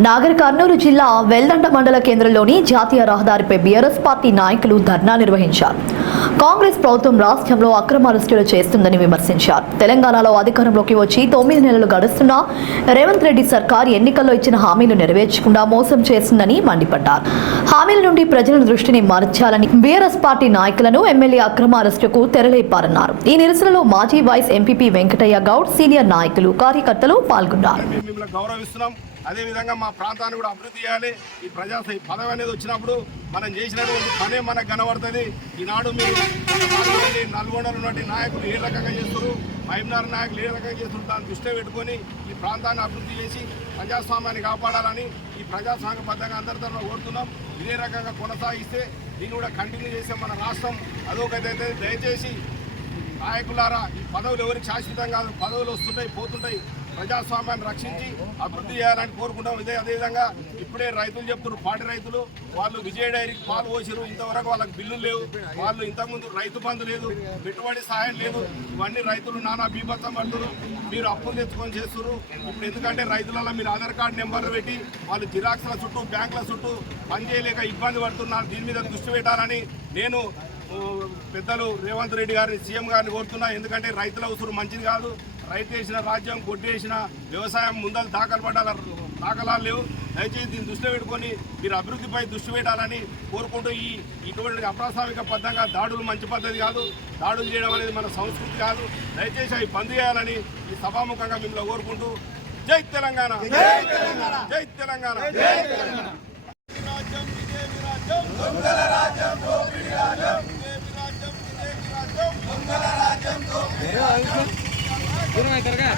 నాగర్ కర్నూలు జిల్లా వెల్దండ మండల కేంద్రంలోని జాతీయ రహదారిపై బీఆర్ఎస్ పార్టీ నాయకులు ధర్నా నిర్వహించారు. కాంగ్రెస్ ప్రభుత్వం రాష్ట్రంలో అక్రమ అరెస్టులు చేస్తుందని విమర్శించారు. తెలంగాణలో అధికారంలోకి వచ్చి 9 నెలలు గడుస్తున్నా రేవంత్ రెడ్డి సర్కార్ ఎన్నికల్లో ఇచ్చిన హామీలు నెరవేర్చకుండా మోసం చేస్తుందని మండిపడ్డారు. హామీల నుండి ప్రజల దృష్టిని మార్చాలని బీఆర్ఎస్ పార్టీ నాయకులను ఎమ్మెల్యే అక్రమ అరెస్టుకు తెరలేపారన్నారు. ఈ నిరసనలో మాజీ vice MPP Venkataiah Goud, senior నాయకులు, కార్యకర్తలు పాల్గొన్నారు. అదేవిధంగా మా ప్రాంతాన్ని కూడా అభివృద్ధి చేయాలి. ఈ పదవి అనేది వచ్చినప్పుడు మనం చేసినటువంటి పనే మనకు కనబడుతుంది. ఈనాడు మీరు నల్గొండలో ఉన్నటువంటి నాయకులు ఏ రకంగా చేస్తారు, మహబూబ్నగర్ నాయకులు ఏ రకంగా చేస్తారు, దాన్ని దృష్టిలో పెట్టుకొని ఈ ప్రాంతాన్ని అభివృద్ధి చేసి ప్రజాస్వామ్యాన్ని కాపాడాలని ఈ ప్రజాస్వామ్యబద్ధంగా అందరి తరఫున కోరుతున్నాం. ఇదే రకంగా కొనసాగిస్తే దీన్ని కూడా కంటిన్యూ చేసే మన రాష్ట్రం అదొకటైతే. దయచేసి నాయకులారా, ఈ పదవులు ఎవరికి శాశ్వతం కాదు, పదవులు వస్తుంటాయి పోతుంటాయి. ప్రజాస్వామ్యాన్ని రక్షించి అభివృద్ధి చేయాలని కోరుకుంటాం. అదేవిధంగా ఇప్పుడే రైతులు చెప్తున్నారు, పాడి రైతులు వాళ్ళు విజయ డైరీకి పాలు పోసారు, ఇంతవరకు వాళ్ళకి బిల్లులు లేవు. వాళ్ళు ఇంతకుముందు రైతు బంధు లేదు, పెట్టుబడి సహాయం లేదు. ఇవన్నీ రైతులు నానా బీభత్సం పడుతున్నారు. మీరు అప్పులు తెచ్చుకొని చేస్తున్నారు. ఇప్పుడు ఎందుకంటే రైతులలో మీరు ఆధార్ కార్డు నెంబర్లు పెట్టి వాళ్ళు జిరాక్స్ల చుట్టూ బ్యాంకుల చుట్టూ పనిచేయలేక ఇబ్బంది పడుతున్నారు. దీని మీద దృష్టి పెట్టాలని నేను పెద్దలు రేవంత్ రెడ్డి గారిని, సీఎం గారిని కోరుతున్నా. ఎందుకంటే రైతుల ఉసురు మంచిది కాదు. రైతు వేసిన రాజ్యం, కొట్టేసిన వ్యవసాయం ముందలు దాఖలాలు లేవు. దయచేసి దీన్ని దృష్టిలో పెట్టుకొని మీరు అభివృద్ధిపై దృష్టి పెట్టాలని కోరుకుంటూ ఇటువంటి అప్రస్వామిక బద్ధంగా దాడులు మంచి పద్ధతి కాదు. దాడులు చేయడం అనేది మన సంస్కృతి కాదు. దయచేసి అవి బంద్ చేయాలని ఈ సభాముఖంగా మిమ్మల్ని కోరుకుంటూ జై తెలంగాణ, జై తెలంగాణ. దూరం అవుతారుగా.